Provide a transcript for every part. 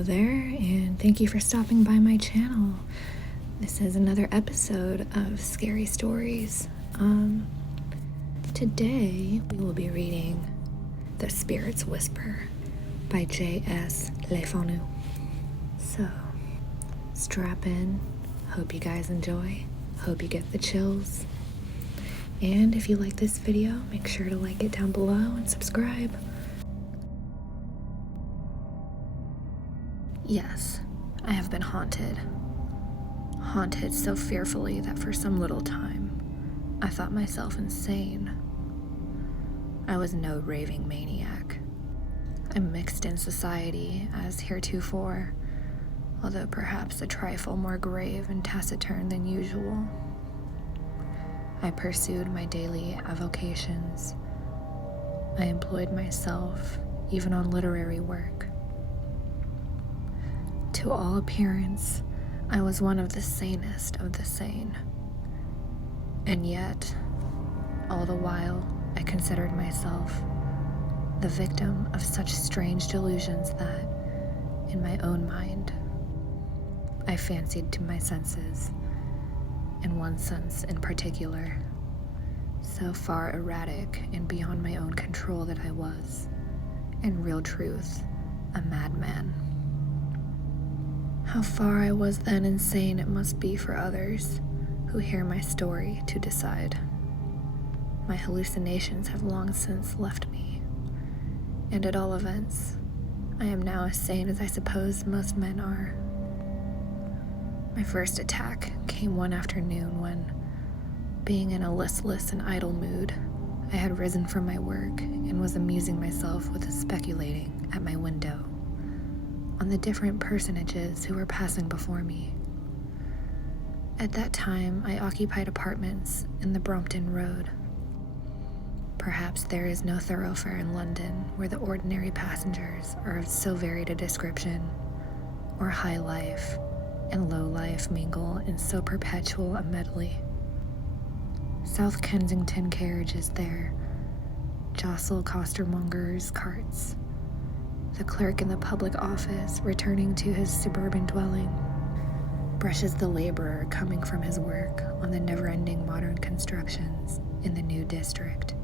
Hello there, and thank you for stopping by my channel. This is another episode of Scary Stories. Today we will be reading The Spirit's Whisper by J.S. Le Fanu. So, strap in. Hope you guys enjoy. Hope you get the chills. And if you like this video, make sure to like it down below and subscribe. Yes, I have been haunted. Haunted so fearfully that for some little time, I thought myself insane. I was no raving maniac. I mixed in society as heretofore, although perhaps a trifle more grave and taciturn than usual. I pursued my daily avocations. I employed myself even on literary work. To all appearance, I was one of the sanest of the sane. And yet, all the while, I considered myself the victim of such strange delusions that, in my own mind, I fancied to my senses, and one sense in particular, so far erratic and beyond my own control that I was, in real truth, a madman. How far I was then insane it must be for others who hear my story to decide. My hallucinations have long since left me, and at all events, I am now as sane as I suppose most men are. My first attack came one afternoon when, being in a listless and idle mood, I had risen from my work and was amusing myself with speculating at my window on the different personages who were passing before me. At that time, I occupied apartments in the Brompton Road. Perhaps there is no thoroughfare in London where the ordinary passengers are of so varied a description, or high life and low life mingle in so perpetual a medley. South Kensington carriages there jostle costermongers' carts. The clerk in the public office, returning to his suburban dwelling, brushes the laborer coming from his work on the never-ending modern constructions in the new district.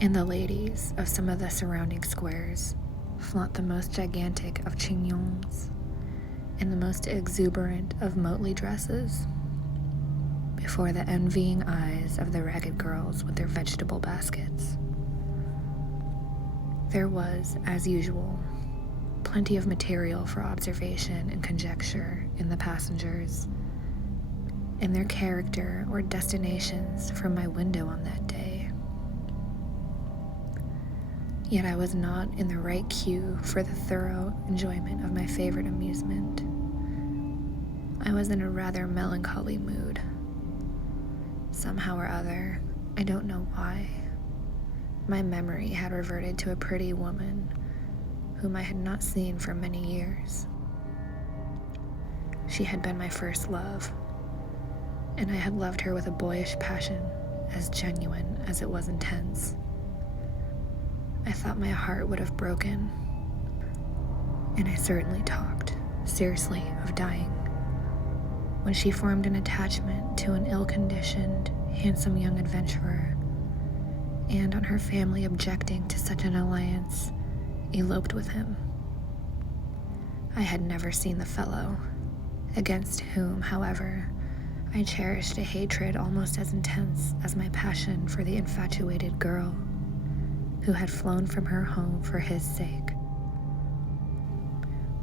And the ladies of some of the surrounding squares flaunt the most gigantic of chignons and the most exuberant of motley dresses before the envying eyes of the ragged girls with their vegetable baskets. There was, as usual, plenty of material for observation and conjecture in the passengers, in their character or destinations from my window on that day. Yet I was not in the right cue for the thorough enjoyment of my favorite amusement. I was in a rather melancholy mood. Somehow or other, I don't know why, my memory had reverted to a pretty woman whom I had not seen for many years. She had been my first love, and I had loved her with a boyish passion as genuine as it was intense. I thought my heart would have broken, and I certainly talked, seriously, of dying, when she formed an attachment to an ill-conditioned, handsome young adventurer, and on her family objecting to such an alliance, eloped with him. I had never seen the fellow, against whom, however, I cherished a hatred almost as intense as my passion for the infatuated girl who had flown from her home for his sake.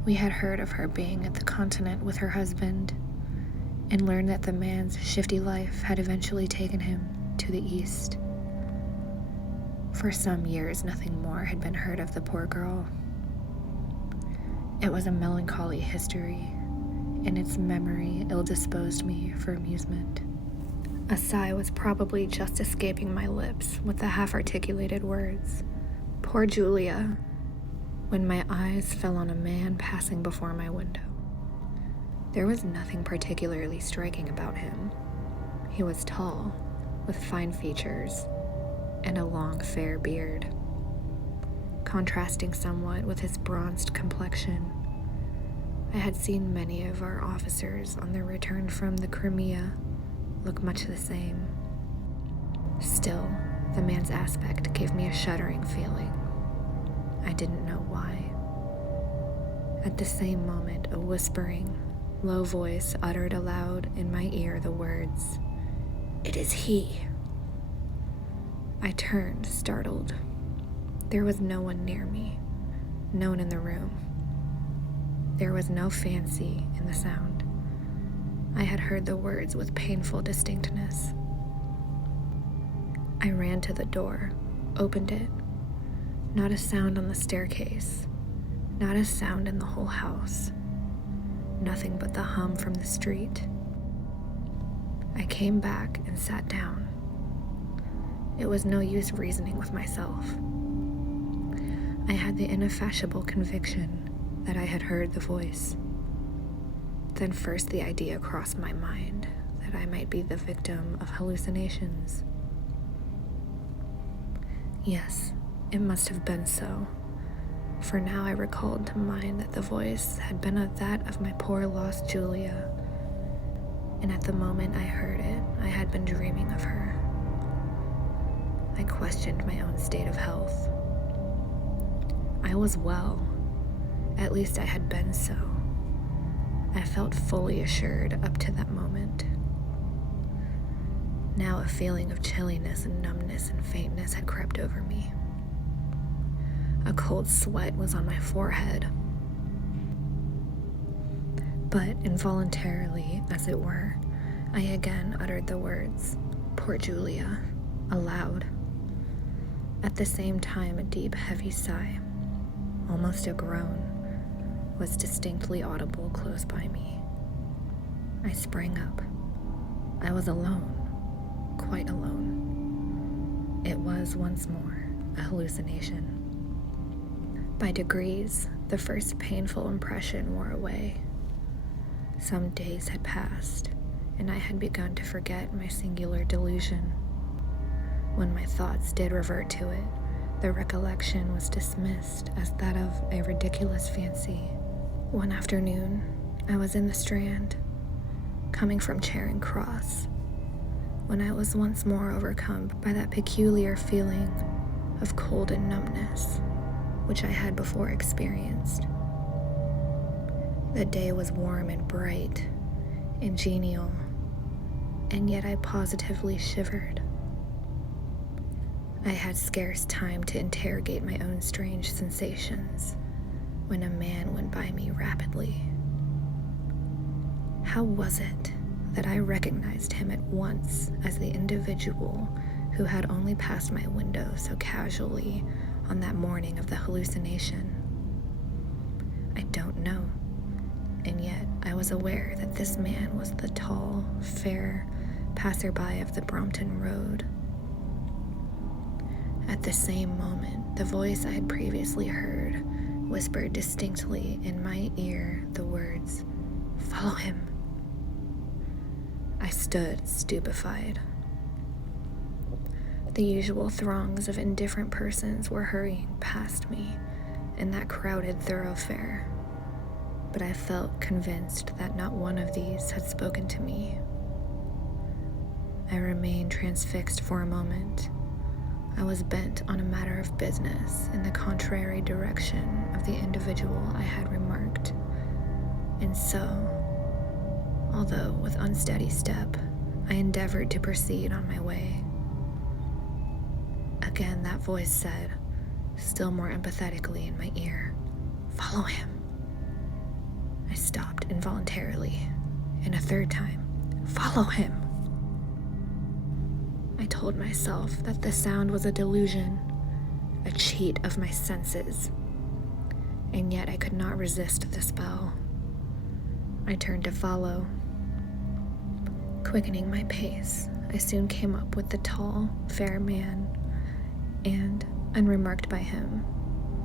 We had heard of her being at the continent with her husband, and learned that the man's shifty life had eventually taken him to the east. For some years, nothing more had been heard of the poor girl. It was a melancholy history, and its memory ill-disposed me for amusement. A sigh was probably just escaping my lips with the half-articulated words, "Poor Julia," when my eyes fell on a man passing before my window. There was nothing particularly striking about him. He was tall, with fine features, and a long, fair beard. contrasting somewhat with his bronzed complexion. I had seen many of our officers on their return from the Crimea look much the same. Still, the man's aspect gave me a shuddering feeling. I didn't know why. At the same moment, a whispering, low voice uttered aloud in my ear the words, "It is he." I turned, startled. There was no one near me, no one in the room. There was no fancy in the sound. I had heard the words with painful distinctness. I ran to the door, opened it. Not a sound on the staircase, not a sound in the whole house. Nothing but the hum from the street. I came back and sat down. It was no use reasoning with myself. I had the ineffaceable conviction that I had heard the voice. Then first the idea crossed my mind that I might be the victim of hallucinations. Yes, it must have been so, for now I recalled to mind that the voice had been that of my poor lost Julia, and at the moment I heard it, I had been dreaming of her. I questioned my own state of health. I was well, at least I had been so. I felt fully assured up to that moment. Now a feeling of chilliness and numbness and faintness had crept over me. A cold sweat was on my forehead. But involuntarily, as it were, I again uttered the words, "Poor Julia," aloud. At the same time, a deep, heavy sigh, almost a groan, was distinctly audible close by me. I sprang up. I was alone, quite alone. It was once more a hallucination. By degrees, the first painful impression wore away. Some days had passed, and I had begun to forget my singular delusion. When my thoughts did revert to it, the recollection was dismissed as that of a ridiculous fancy. One afternoon, I was in the Strand, coming from Charing Cross, when I was once more overcome by that peculiar feeling of cold and numbness which I had before experienced. The day was warm and bright and genial, and yet I positively shivered. I had scarce time to interrogate my own strange sensations when a man went by me rapidly. How was it that I recognized him at once as the individual who had only passed my window so casually on that morning of the hallucination? I don't know, and yet I was aware that this man was the tall, fair passerby of the Brompton Road. At the same moment, the voice I had previously heard whispered distinctly in my ear the words, "Follow him." I stood stupefied. The usual throngs of indifferent persons were hurrying past me in that crowded thoroughfare, but I felt convinced that not one of these had spoken to me. I remained transfixed for a moment. I was bent on a matter of business in the contrary direction of the individual I had remarked, and so, although with unsteady step, I endeavored to proceed on my way. Again that voice said, still more empathetically in my ear, "Follow him." I stopped involuntarily, and a third time, "Follow him." I told myself that the sound was a delusion, a cheat of my senses, and yet I could not resist the spell. I turned to follow. Quickening my pace, I soon came up with the tall, fair man, and, unremarked by him,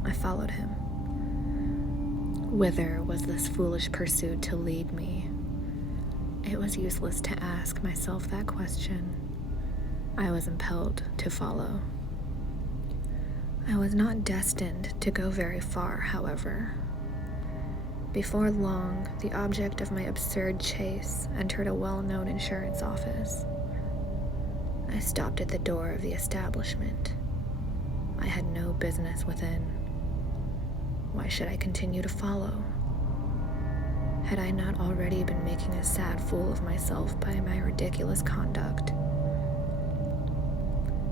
I followed him. Whither was this foolish pursuit to lead me? It was useless to ask myself that question. I was impelled to follow. I was not destined to go very far, however. Before long, the object of my absurd chase entered a well-known insurance office. I stopped at the door of the establishment. I had no business within. Why should I continue to follow? Had I not already been making a sad fool of myself by my ridiculous conduct?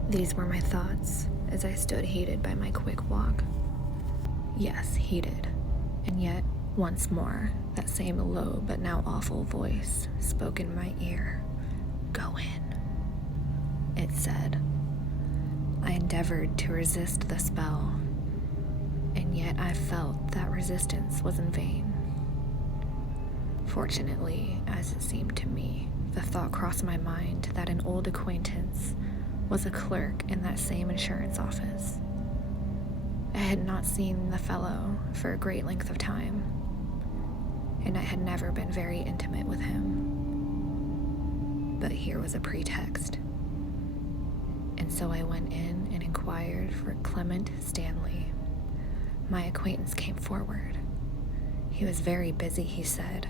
These were my thoughts as I stood heated by my quick walk. Yes, heated. And yet, once more, that same low but now awful voice spoke in my ear. "Go in," it said. I endeavored to resist the spell, and yet I felt that resistance was in vain. Fortunately, as it seemed to me, the thought crossed my mind that an old acquaintance was a clerk in that same insurance office. I had not seen the fellow for a great length of time, and I had never been very intimate with him. But here was a pretext. And so I went in and inquired for Clement Stanley. My acquaintance came forward. He was very busy, he said.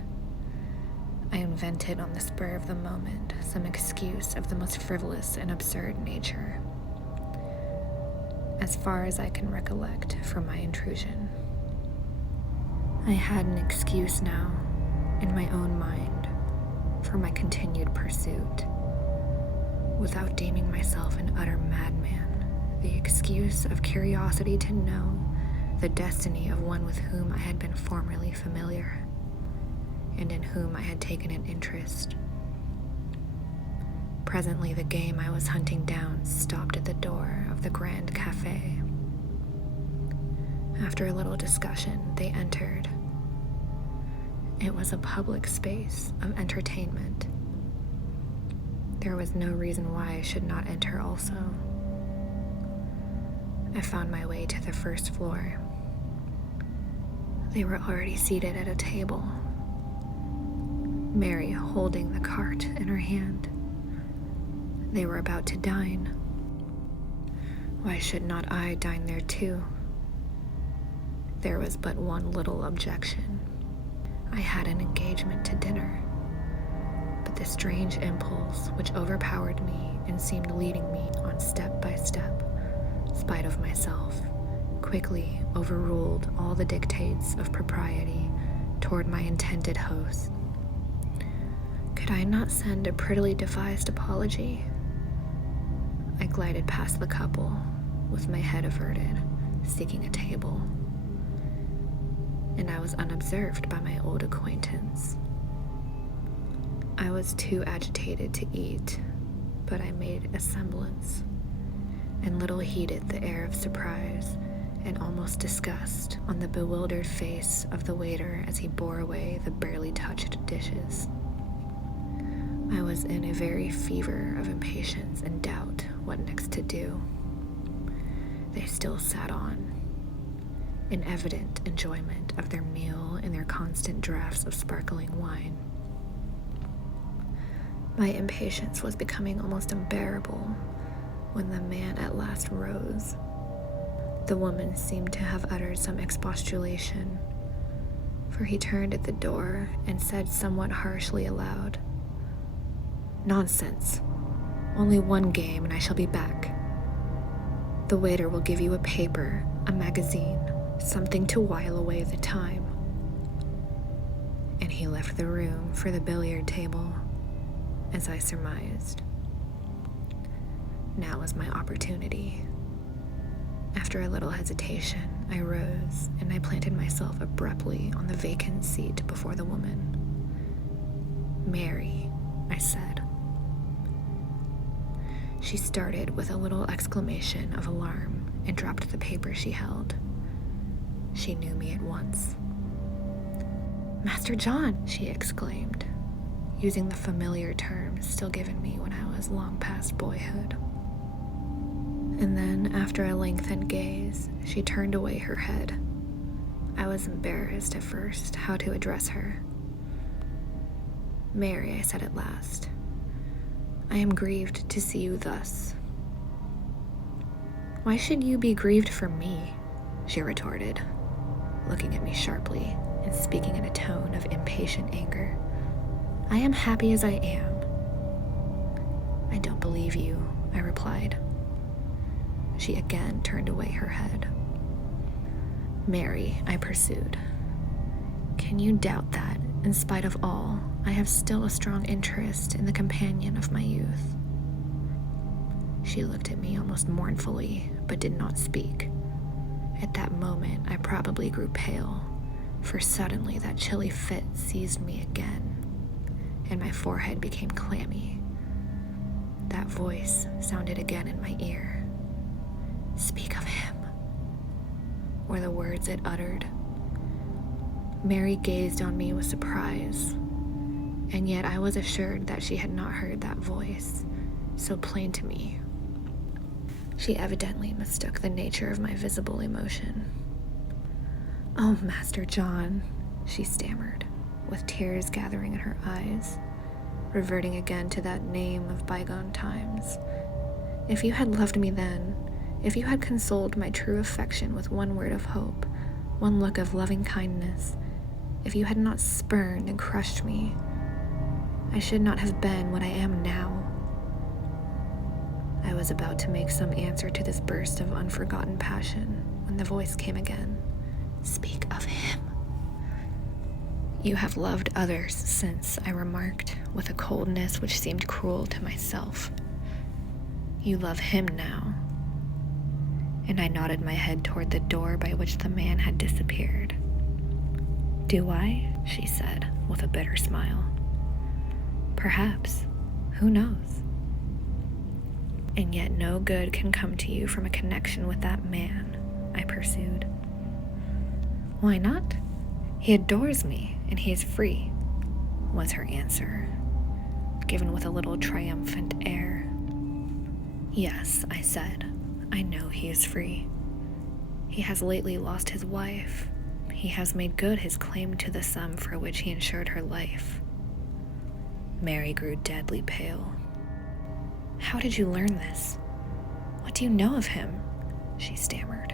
I invented on the spur of the moment some excuse of the most frivolous and absurd nature, as far as I can recollect for my intrusion. I had an excuse now, in my own mind, for my continued pursuit. Without deeming myself an utter madman, the excuse of curiosity to know the destiny of one with whom I had been formerly familiar, and in whom I had taken an interest. Presently, the game I was hunting down stopped at the door of the Grand Café. After a little discussion, they entered. It was a public space of entertainment. There was no reason why I should not enter also. I found my way to the first floor. They were already seated at a table, Mary holding the cart in her hand. They were about to dine. Why should not I dine there too? There was but one little objection. I had an engagement to dinner, but the strange impulse which overpowered me and seemed leading me on step by step, spite of myself, quickly overruled all the dictates of propriety toward my intended host. Could I not send a prettily devised apology? I glided past the couple, with my head averted, seeking a table, and I was unobserved by my old acquaintance. I was too agitated to eat, but I made a semblance, and little heeded the air of surprise and almost disgust on the bewildered face of the waiter as he bore away the barely touched dishes. I was in a very fever of impatience and doubt what next to do. They still sat on, in evident enjoyment of their meal and their constant draughts of sparkling wine. My impatience was becoming almost unbearable when the man at last rose. The woman seemed to have uttered some expostulation, for he turned at the door and said somewhat harshly aloud, "Nonsense. Only one game and I shall be back. The waiter will give you a paper, a magazine, something to while away the time." And he left the room for the billiard table, as I surmised. Now was my opportunity. After a little hesitation, I rose and I planted myself abruptly on the vacant seat before the woman. "Mary," I said. She started with a little exclamation of alarm and dropped the paper she held. She knew me at once. "Master John!" she exclaimed, using the familiar term still given me when I was long past boyhood. And then, after a lengthened gaze, she turned away her head. I was embarrassed at first how to address her. "Mary," I said at last, "I am grieved to see you thus." Why should you be grieved for me? She retorted, looking at me sharply and speaking in a tone of impatient anger. I am happy as I am. I don't believe you, I replied. She again turned away her head. Mary, I pursued. Can you doubt that, in spite of all, I have still a strong interest in the companion of my youth? She looked at me almost mournfully, but did not speak. At that moment, I probably grew pale, for suddenly that chilly fit seized me again, and my forehead became clammy. That voice sounded again in my ear. Speak of him, were the words it uttered. Mary gazed on me with surprise, and yet I was assured that she had not heard that voice, so plain to me. She evidently mistook the nature of my visible emotion. Oh, Master John, she stammered, with tears gathering in her eyes, reverting again to that name of bygone times. If you had loved me then, if you had consoled my true affection with one word of hope, one look of loving kindness, if you had not spurned and crushed me, I should not have been what I am now. I was about to make some answer to this burst of unforgotten passion when the voice came again. Speak of him. You have loved others since, I remarked, with a coldness which seemed cruel to myself. You love him now. And I nodded my head toward the door by which the man had disappeared. Do I? She said, with a bitter smile. Perhaps. Who knows? And yet no good can come to you from a connection with that man, I pursued. Why not? He adores me, and he is free, was her answer, given with a little triumphant air. Yes, I said, I know he is free. He has lately lost his wife. He has made good his claim to the sum for which he insured her life. Mary grew deadly pale. How did you learn this? What do you know of him? She stammered.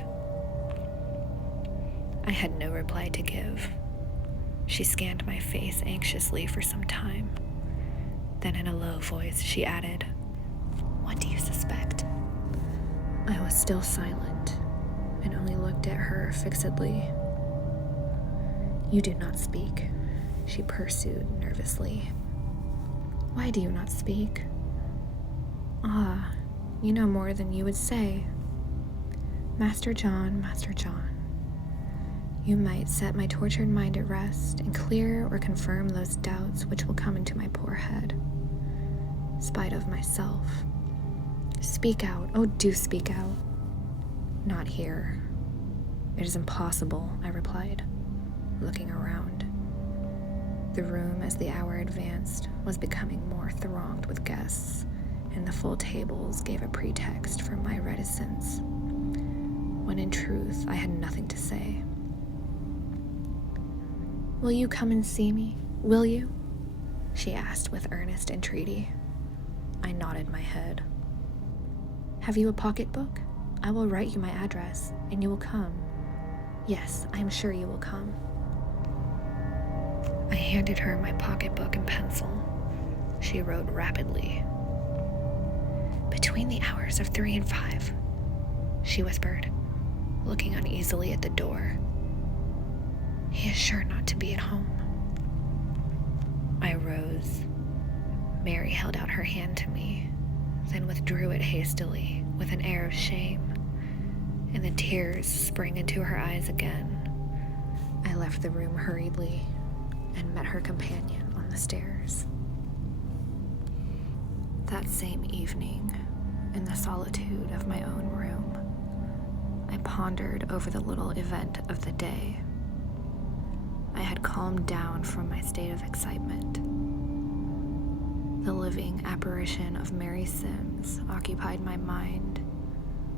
I had no reply to give. She scanned my face anxiously for some time. Then in a low voice, she added, What do you suspect? I was still silent and only looked at her fixedly. You do not speak, she pursued nervously. Why do you not speak? Ah, you know more than you would say. Master John, you might set my tortured mind at rest and clear or confirm those doubts which will come into my poor head, spite of myself. Speak out, oh do speak out. Not here. It is impossible, I replied, looking around. The room, as the hour advanced, was becoming more thronged with guests, and the full tables gave a pretext for my reticence, when in truth I had nothing to say. Will you come and see me? Will you? She asked with earnest entreaty. I nodded my head. Have you a pocketbook? I will write you my address, and you will come. Yes, I am sure you will come. I handed her my pocketbook and pencil. She wrote rapidly. Between the hours of 3 and 5, she whispered, looking uneasily at the door. He is sure not to be at home. I rose. Mary held out her hand to me, then withdrew it hastily with an air of shame, and the tears sprang into her eyes again. I left the room hurriedly and met her companion on the stairs. That same evening, in the solitude of my own room, I pondered over the little event of the day. I had calmed down from my state of excitement. The living apparition of Mary Sims occupied my mind,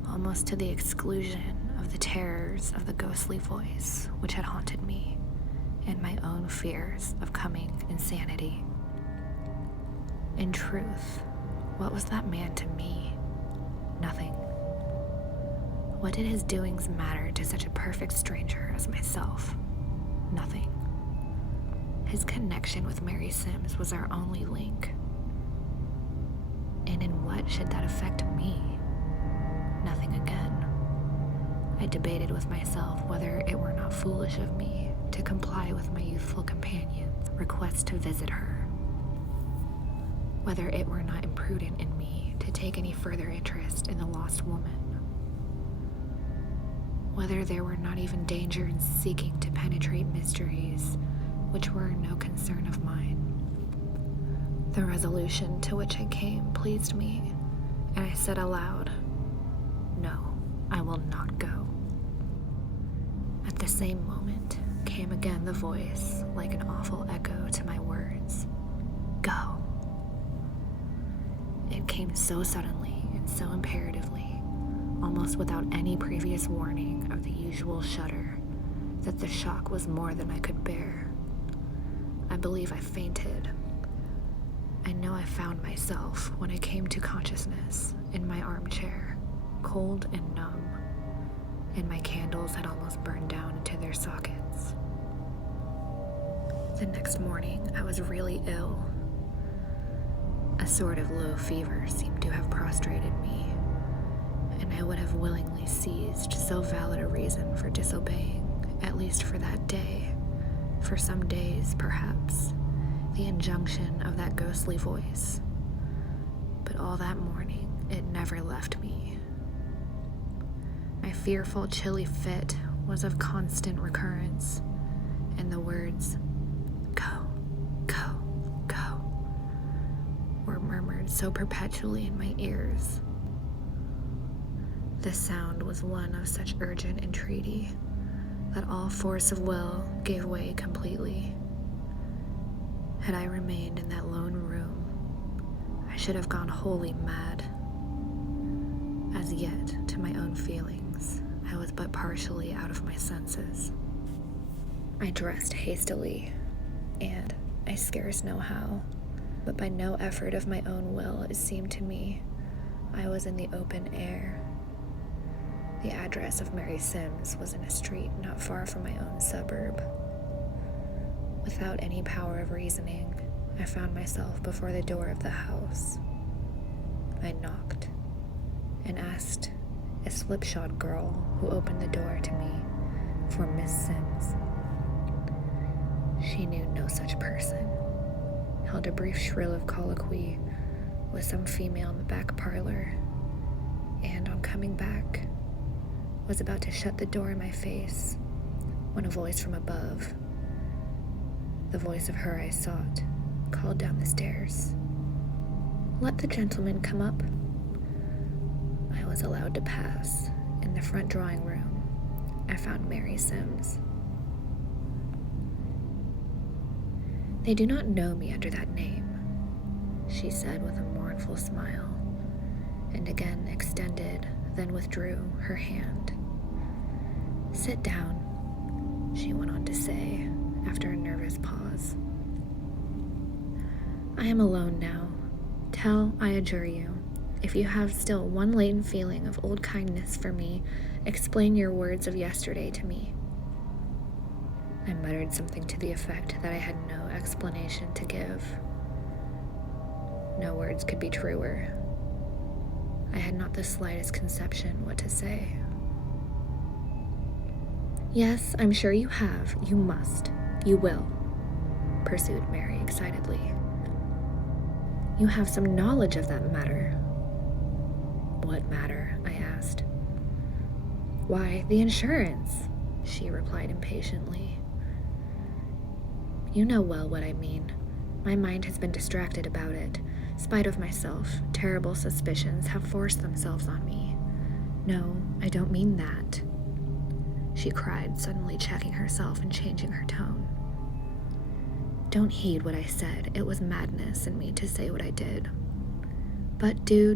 almost to the exclusion of the terrors of the ghostly voice which had haunted me, and my own fears of coming insanity. In truth, what was that man to me? Nothing. What did his doings matter to such a perfect stranger as myself? Nothing. His connection with Mary Sims was our only link. And in what should that affect me? Nothing again. I debated with myself whether it were not foolish of me to comply with my youthful companion's request to visit her. Whether it were not imprudent in me to take any further interest in the lost woman. Whether there were not even danger in seeking to penetrate mysteries which were no concern of mine. The resolution to which I came pleased me, and I said aloud, "No, I will not go." At the same moment came again the voice, like an awful echo to my words, "Go." It came so suddenly and so imperatively, almost without any previous warning of the usual shudder, that the shock was more than I could bear. I believe I fainted. I know I found myself, when I came to consciousness, in my armchair, cold and numb, and my candles had almost burned down into their sockets. The next morning, I was really ill. A sort of low fever seemed to have prostrated me, and I would have willingly seized so valid a reason for disobeying, at least for that day, for some days perhaps, the injunction of that ghostly voice. But all that morning, it never left me. My fearful, chilly fit was of constant recurrence, and the words, "Go, go, go," were murmured so perpetually in my ears. The sound was one of such urgent entreaty that all force of will gave way completely. Had I remained in that lone room, I should have gone wholly mad. As yet, to my own feelings, I was but partially out of my senses. I dressed hastily, and I scarce know how, but by no effort of my own will, it seemed to me, I was in the open air. The address of Mary Sims was in a street not far from my own suburb. Without any power of reasoning, I found myself before the door of the house. I knocked and asked a slipshod girl who opened the door to me for Miss Sims. She knew no such person, held a brief shrill of colloquy with some female in the back parlor, and on coming back, was about to shut the door in my face when a voice from above, the voice of her I sought, called down the stairs, "Let the gentleman come up." I was allowed to pass. In the front drawing room, I found Mary Sims. "They do not know me under that name," she said with a mournful smile, and again extended, then withdrew her hand. "Sit down," she went on to say, after a nervous pause. "I am alone now. Tell, I adjure you, if you have still one latent feeling of old kindness for me, explain your words of yesterday to me." I muttered something to the effect that I had no explanation to give. No words could be truer. I had not the slightest conception what to say. "Yes, I'm sure you have. You must. You will," pursued Mary excitedly. "You have some knowledge of that matter." "What matter?" I asked. "Why, the insurance," she replied impatiently. "You know well what I mean. My mind has been distracted about it. Spite of myself, terrible suspicions have forced themselves on me. No, I don't mean that," she cried, suddenly checking herself and changing her tone. "Don't heed what I said. It was madness in me to say what I did. But do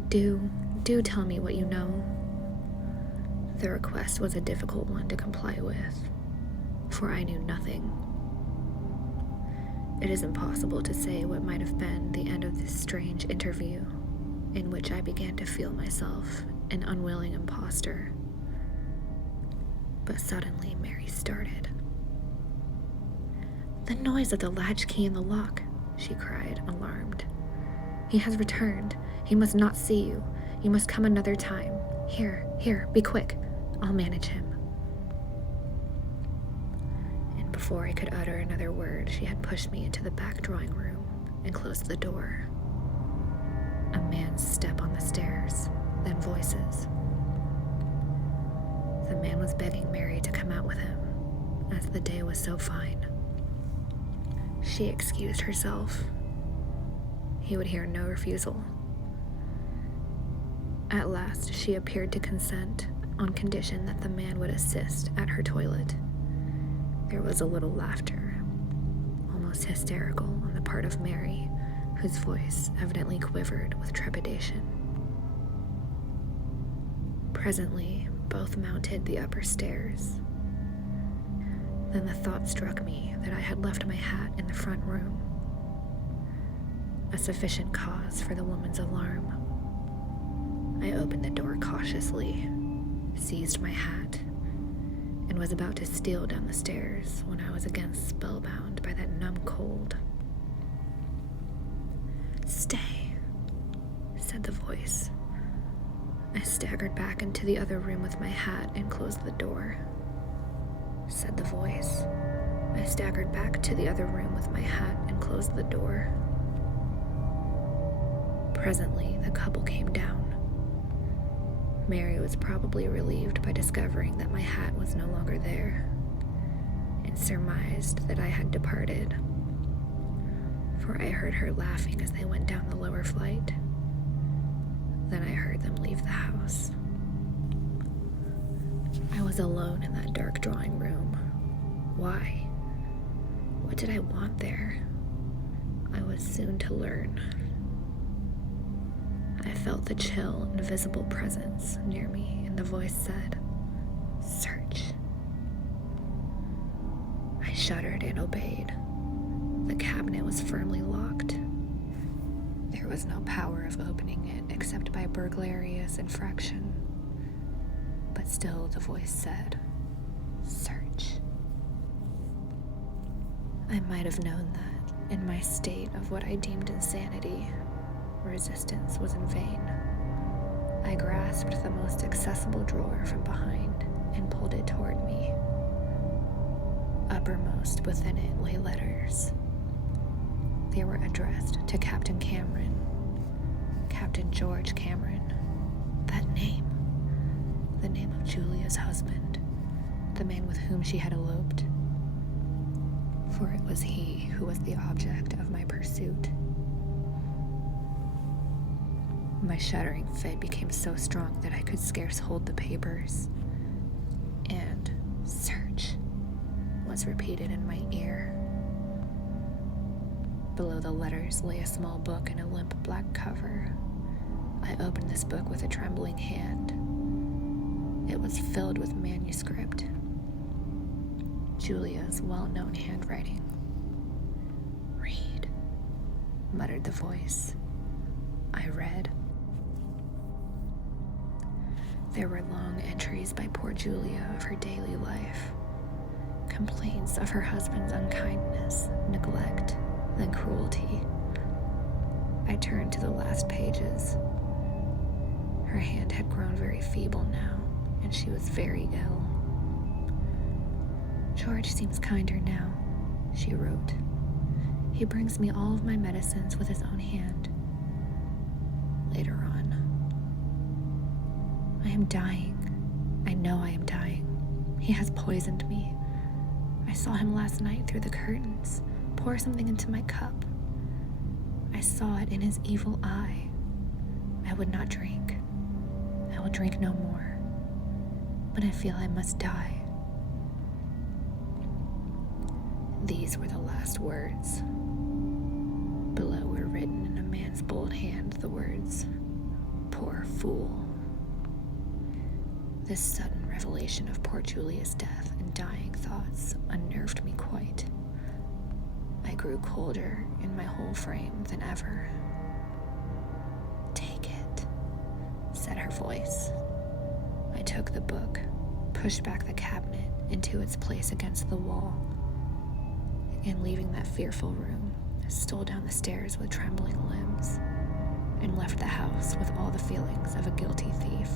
tell me what you know." The request was a difficult one to comply with, for I knew nothing. It is impossible to say what might have been the end of this strange interview, in which I began to feel myself an unwilling impostor. But suddenly Mary started. "The noise of the latchkey in the lock," she cried, alarmed. "He has returned. He must not see you. You must come another time. Here, be quick. I'll manage him." And before I could utter another word, she had pushed me into the back drawing room and closed the door. A man's step on the stairs, then voices. The man was begging Mary to come out with him, as the day was so fine. She excused herself. He would hear no refusal. At last, she appeared to consent on condition that the man would assist at her toilet. There was a little laughter, almost hysterical, on the part of Mary, whose voice evidently quivered with trepidation. Presently, both mounted the upper stairs. Then the thought struck me that I had left my hat in the front room, a sufficient cause for the woman's alarm. I opened the door cautiously, seized my hat, and was about to steal down the stairs when I was again spellbound by that numb cold. "Stay," said the voice. I staggered back into the other room with my hat and closed the door. Said the voice. I staggered back to the other room with my hat and closed the door. Presently, the couple came down. Mary was probably relieved by discovering that my hat was no longer there, and surmised that I had departed, for I heard her laughing as they went down the lower flight. Then I heard them leave the house. I was alone in that dark drawing room. Why? What did I want there? I was soon to learn. I felt the chill, invisible presence near me, and the voice said, "Search." I shuddered and obeyed. The cabinet was firmly locked. There was no power of opening it except by burglarious infraction. But still the voice said, "Search." I might have known that, in my state of what I deemed insanity, resistance was in vain. I grasped the most accessible drawer from behind and pulled it toward me. Uppermost within it lay letters. They were addressed to Captain Cameron, Captain George Cameron. That name, the name of Julia's husband, the man with whom she had eloped. For it was he who was the object of my pursuit. My shuddering fit became so strong that I could scarce hold the papers, and "Search" was repeated in my ear. Below the letters lay a small book in a limp black cover. I opened this book with a trembling hand. It was filled with manuscript, Julia's well-known handwriting. "Read," muttered the voice. I read. There were long entries by poor Julia of her daily life, complaints of her husband's unkindness, neglect, then cruelty. I turned to the last pages. Her hand had grown very feeble now, and she was very ill. "George seems kinder now," she wrote. "He brings me all of my medicines with his own hand." Later on, "I am dying. I know I am dying. He has poisoned me. I saw him last night through the curtains pour something into my cup. I saw it in his evil eye. I would not drink. I will drink no more. But I feel I must die." These were the last words. Below were written in a man's bold hand the words, "Poor fool." This sudden revelation of poor Julia's death and dying thoughts unnerved me quite. I grew colder in my whole frame than ever. "Take it," said her voice. I took the book, pushed back the cabinet into its place against the wall, and leaving that fearful room, stole down the stairs with trembling limbs, and left the house with all the feelings of a guilty thief.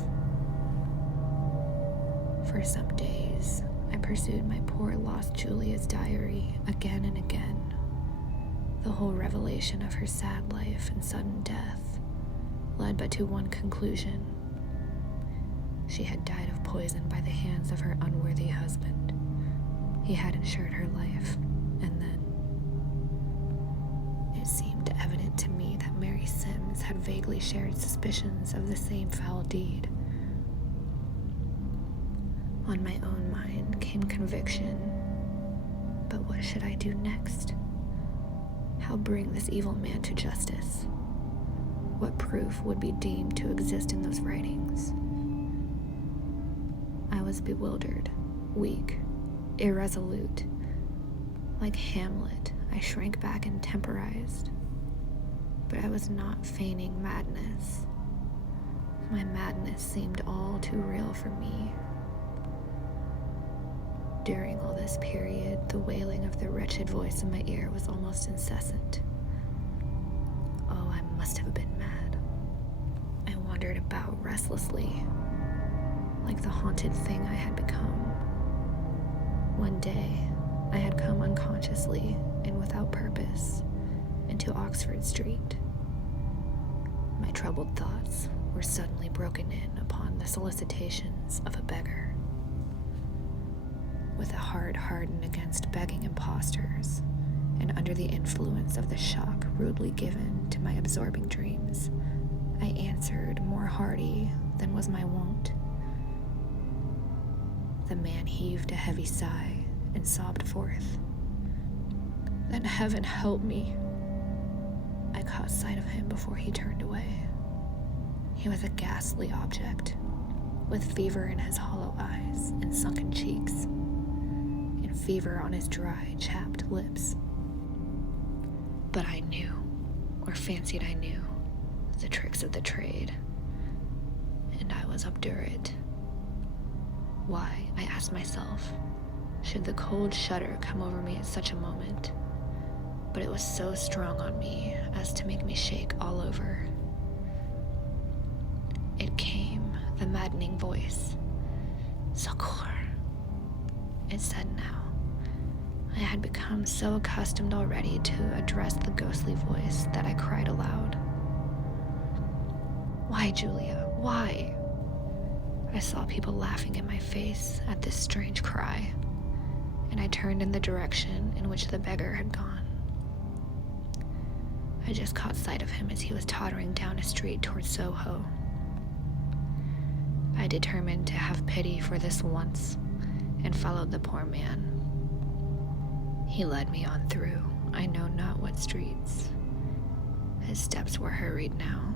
For some days, I pursued my poor lost Julia's diary again and again. The whole revelation of her sad life and sudden death led but to one conclusion. She had died of poison by the hands of her unworthy husband. He had insured her life, and then it seemed evident to me that Mary Sims had vaguely shared suspicions of the same foul deed. On my own mind came conviction, but what should I do next? How bring this evil man to justice? What proof would be deemed to exist in those writings? I was bewildered, weak, irresolute. Like Hamlet, I shrank back and temporized. But I was not feigning madness. My madness seemed all too real for me. During all this period, the wailing of the wretched voice in my ear was almost incessant. Oh, I must have been mad. I wandered about restlessly, like the haunted thing I had become. One day, I had come unconsciously and without purpose into Oxford Street. My troubled thoughts were suddenly broken in upon the solicitations of a beggar. With a heart hardened against begging impostors, and under the influence of the shock rudely given to my absorbing dreams, I answered more hearty than was my wont. The man heaved a heavy sigh and sobbed forth, "Then heaven help me." I caught sight of him before he turned away. He was a ghastly object, with fever in his hollow eyes and sunken cheeks, and fever on his dry, chapped lips. But I knew, or fancied I knew, the tricks of the trade, and I was obdurate. Why, I asked myself, should the cold shudder come over me at such a moment? But it was so strong on me as to make me shake all over. It came, the maddening voice. "Succor," it said now. I had become so accustomed already to address the ghostly voice that I cried aloud. "Why, Julia, why?" I saw people laughing in my face at this strange cry, and I turned in the direction in which the beggar had gone. I just caught sight of him as he was tottering down a street towards Soho. I determined to have pity for this once, and followed the poor man. He led me on through I know not what streets. His steps were hurried now.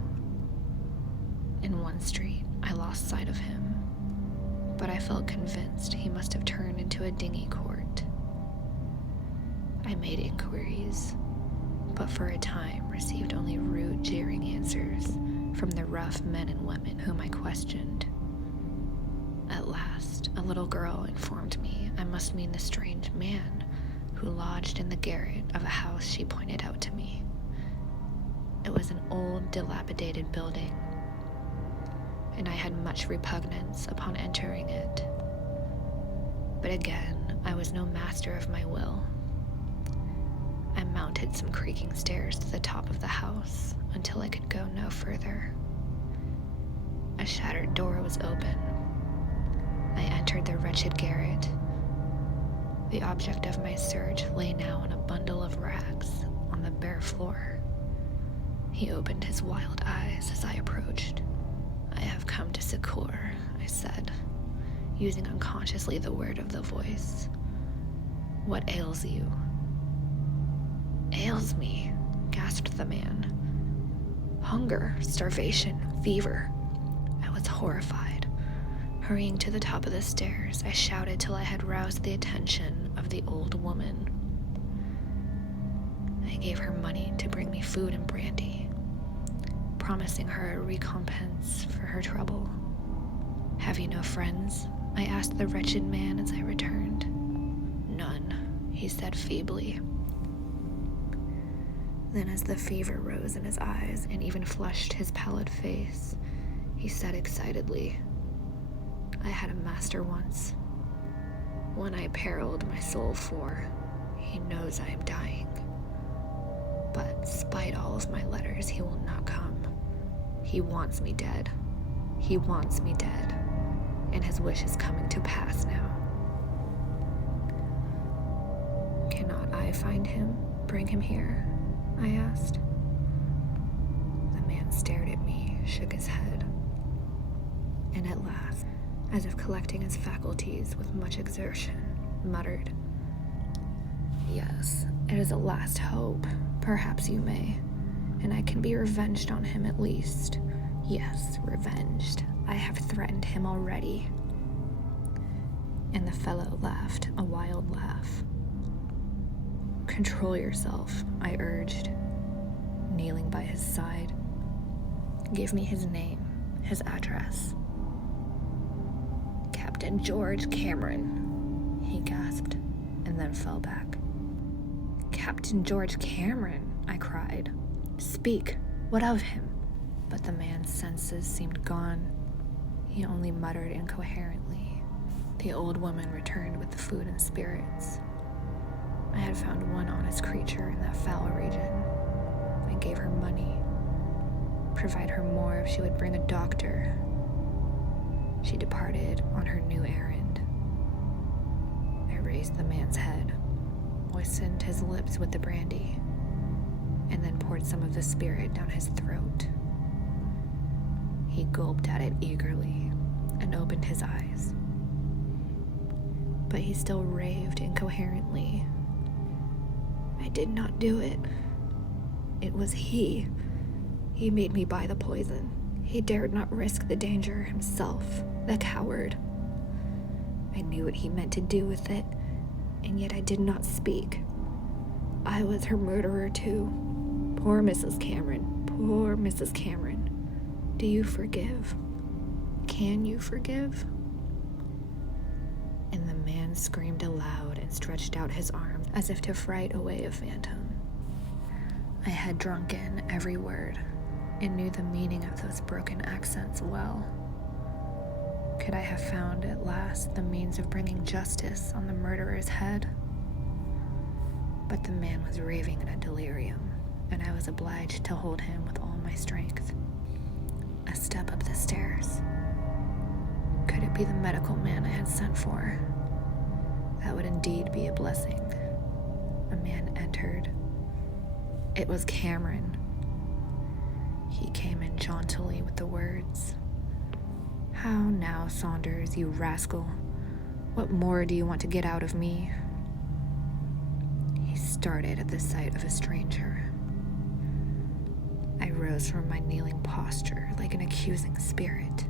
In one street, I lost sight of him, but I felt convinced he must have turned into a dinghy court. I made inquiries, but for a time received only rude, jeering answers from the rough men and women whom I questioned. At last, a little girl informed me I must mean the strange man who lodged in the garret of a house she pointed out to me. It was an old, dilapidated building, and I had much repugnance upon entering it. But again, I was no master of my will. I mounted some creaking stairs to the top of the house until I could go no further. A shattered door was open. I entered the wretched garret. The object of my search lay now in a bundle of rags on the bare floor. He opened his wild eyes as I approached. "I have come to succor," I said, using unconsciously the word of the voice. "What ails you?" "Ails me," gasped the man. "Hunger, starvation, fever." I was horrified. Hurrying to the top of the stairs, I shouted till I had roused the attention of the old woman. I gave her money to bring me food and brandy, promising her a recompense for her trouble. "Have you no friends?" I asked the wretched man as I returned. None, he said feebly. Then as the fever rose in his eyes and even flushed his pallid face, he said excitedly, I had a master once, one I periled my soul for. He knows I am dying. But spite all of my letters, he will not come. He wants me dead. He wants me dead. And his wish is coming to pass now. Cannot I find him, bring him here? I asked. The man stared at me, shook his head, and at last, as if collecting his faculties with much exertion, muttered, Yes, it is a last hope. Perhaps you may, and I can be revenged on him at least. Yes, revenged. I have threatened him already. And the fellow laughed, a wild laugh. Control yourself, I urged, kneeling by his side. Give me his name, his address. Captain George Cameron, he gasped, and then fell back. Captain George Cameron, I cried. Speak, what of him? But the man's senses seemed gone. He only muttered incoherently. The old woman returned with the food and spirits. I had found one honest creature in that foul region. I gave her money. Provide her more if she would bring a doctor. She departed on her new errand. I raised the man's head, moistened his lips with the brandy, and then poured some of the spirit down his throat. He gulped at it eagerly and opened his eyes. But he still raved incoherently. I did not do it. It was he. He made me buy the poison. He dared not risk the danger himself, the coward. I knew what he meant to do with it, and yet I did not speak. I was her murderer too. Poor Mrs. Cameron, poor Mrs. Cameron. Do you forgive? Can you forgive? And the man screamed aloud and stretched out his arms as if to fright away a phantom. I had drunk in every word and knew the meaning of those broken accents well. Could I have found at last the means of bringing justice on the murderer's head? But the man was raving in a delirium, and I was obliged to hold him with all my strength. A step up the stairs. Could it be the medical man I had sent for? That would indeed be a blessing. A man entered. It was Cameron. He came in jauntily with the words, How now, Saunders, you rascal? What more do you want to get out of me? He started at the sight of a stranger. I rose from my kneeling posture like an accusing spirit.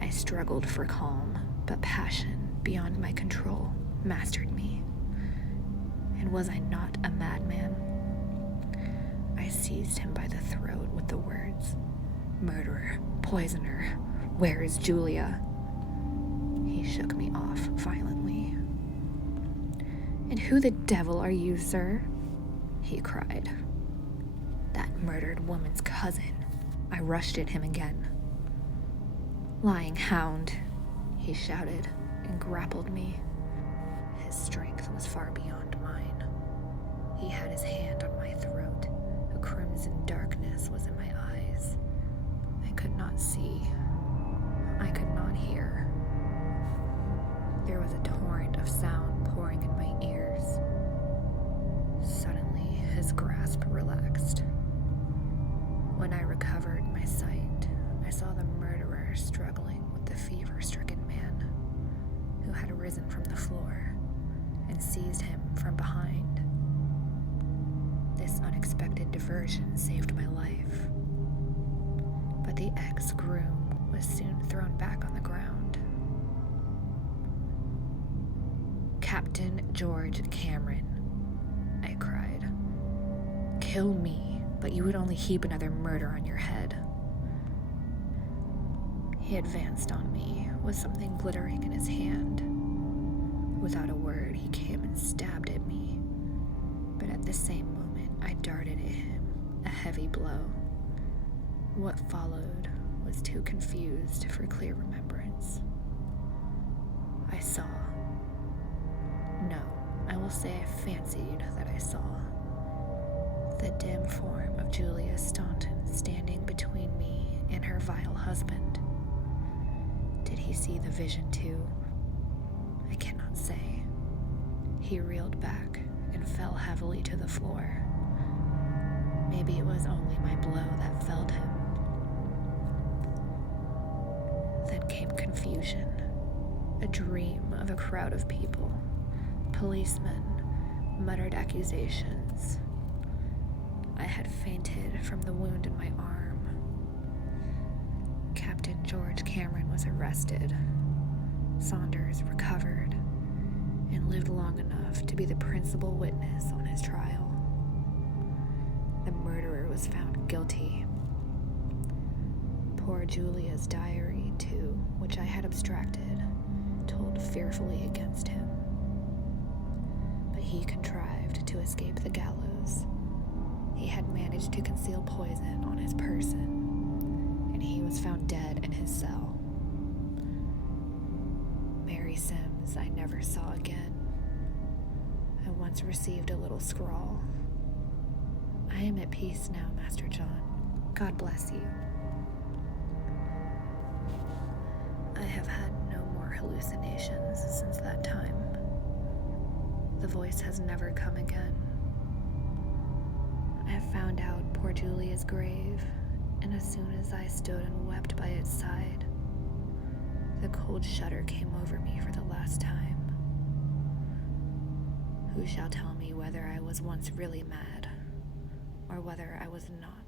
I struggled for calm, but passion beyond my control mastered me. And was I not a madman? I seized him by the throat with the words, Murderer, poisoner, where is Julia? He shook me off violently. And who the devil are you, sir? He cried. That murdered woman's cousin. I rushed at him again. Lying hound, he shouted and grappled me. His strength was far beyond mine. He had his hand on my throat. A crimson darkness was in my eyes. I could not see. I could not hear. There was a torrent of sound pouring in my ears. Suddenly, his grasp relaxed. When I recovered my sight, I saw the murderer struggling with the fever-stricken man, who had risen from the floor and seized him from behind. This unexpected diversion saved my life, but the ex-groom was soon thrown back on the ground. Captain George Cameron, I cried. Kill me, but you would only heap another murder on your head. He advanced on me with something glittering in his hand. Without a word, he came and stabbed at me, but at the same moment, I darted at him a heavy blow. What followed was too confused for clear remembrance. I saw. No, I will say I fancied that I saw. The dim form of Julia Staunton standing between me and her vile husband. Did he see the vision too? I cannot say. He reeled back and fell heavily to the floor. Maybe it was only my blow that felled him. Then came confusion, a dream of a crowd of people, policemen, muttered accusations. I had fainted from the wound in my arm. Captain George Cameron was arrested. Saunders recovered and lived long enough to be the principal witness on his trial. The murderer was found guilty. Poor Julia's diary, too, which I had abstracted, told fearfully against him. But he contrived to escape the gallows. He had managed to conceal poison on his person, and he was found dead in his cell. Mary Sims I never saw again. I once received a little scrawl. I am at peace now, Master John. God bless you. I have had no more hallucinations since that time. The voice has never come again. I have found out poor Julia's grave, and as soon as I stood and wept by its side, the cold shudder came over me for the last time. Who shall tell me whether I was once really mad, or whether I was not?